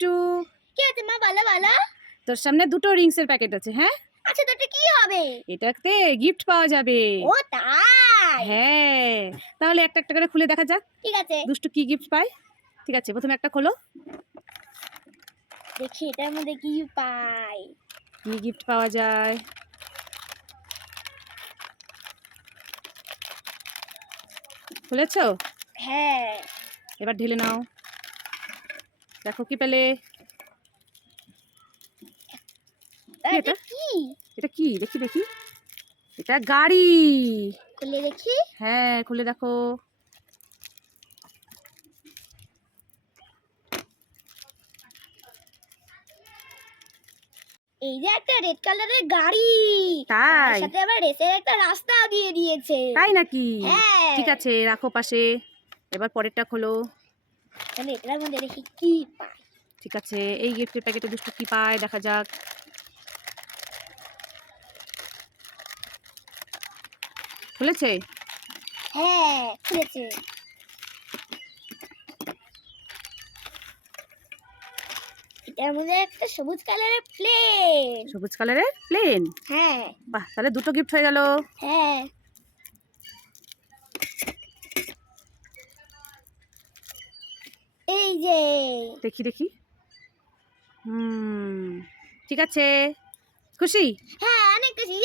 দুষ্টু, কি আছে মা, বলো বলো। তোর সামনে দুটো রিংসের প্যাকেট আছে। হ্যাঁ, আচ্ছা, তো এটা কি হবে? এটাতে গিফট পাওয়া যাবে। ও তাই? হ্যাঁ, তাহলে একটা একটা করে খুলে দেখা যাক ঠিক আছে, দুষ্টু কি গিফট পায়। ঠিক আছে, প্রথমে একটা খোলো। দেখি এটার মধ্যে কি পাই। কি গিফট পাওয়া যায়। খুলেছো? হ্যাঁ। এবার ঢেলে নাও, দেখো কি পেলে। কি এটা? কি? এটা কি? দেখি দেখি। এটা গাড়ি। খুলে দেখি। হ্যাঁ, খুলে দেখো। এই যে একটা রেড কালারের গাড়ি, তার তাই? সাথে আবার রেসের একটা রাস্তা দিয়ে দিয়েছে। তাই নাকি? হ্যাঁ। ঠিক আছে, রাখো পাশে। এবার পরেরটা খোলো। তাহলে এটার মধ্যে দেখি কি পাই। ঠিক আছে, এই গিফটের প্যাকেটে দুষ্টু কি পায় দেখা যাক। খুলেছে? হ্যাঁ, খুলেছে। এটার মধ্যে একটা সবুজ কালারের প্লেন। সবুজ কালারের প্লেন। হ্যাঁ। বাহ, তাহলে দুটো গিফট হয়ে গেল। হ্যাঁ। এই যে। দেখি দেখি। ঠিক আছে, খুশি? হ্যাঁ, অনেক খুশি।